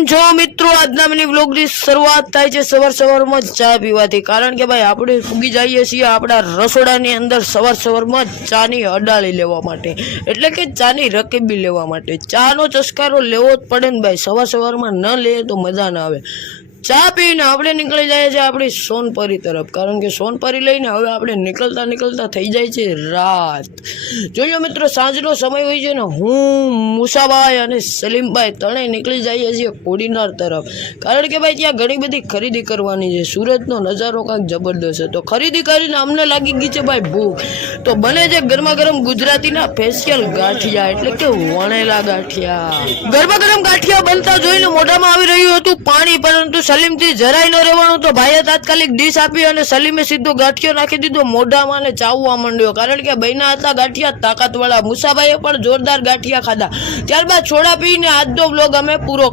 કેમ છો મિત્રો? આજના મિની વ્લોગની શરૂઆત થાય છે સવારમાં ચા પીવાથી। કારણ કે ભાઈ આપણે ફૂગી જઈએ છીએ આપણા રસોડાની અંદર સવારમાં ચાની અડાળી લેવા માટે, એટલે કે ચાની રકેબી લેવા માટે। ચાનો ચસ્કારો લેવો જ પડે ને ભાઈ, સવારમાં ન લે તો મજા ના આવે। ચા પીને આપણે નીકળી જઈએ છીએ આપણી સોનપરી તરફ, કારણ કે સોનપરી લઈને હવે આપણે નીકળતા થઈ જાય છે રાત। જોયો મિત્રો, સાંજનો સમય હોય છે ને, હું મુસાભાઈ અને સલીમભાઈ ત્રણેય નીકળી જઈએ છીએ કોડીનાર તરફ, કારણ કે ભાઈ ત્યાં ઘણી બધી ખરીદી કરવાની છે। સુરતનો નજારો કાંઈક જબરદસ્ત છે, તો ખરીદી કરીને અમને લાગી ગઈ છે ભાઈ ભૂખ। તો બને છે ગરમા ગરમ ગુજરાતીના સ્પેશિયલ ગાંઠિયા, એટલે કે વણેલા ગાંઠિયા। ગરમા ગરમ ગાંઠિયા બનતા જોઈને મોઢામાં આવી રહ્યું હતું પાણી, પરંતુ સલીમથી જરાય ન રહેવાનું, તો ભાઈએ તાત્કાલિક ડીશ આપી અને સલીમે સીધો ગાંઠિયો નાખી દીધો મોઢામાં અને ચાવવા માંડ્યો, કારણ કે બન્યા હતા ગાંઠિયા તાકાતવાળા। મુસાભાઈએ પણ જોરદાર ગાંઠિયા ખાધા, ત્યારબાદ છોડા પીને આજનો વ્લોગ અમે પૂરો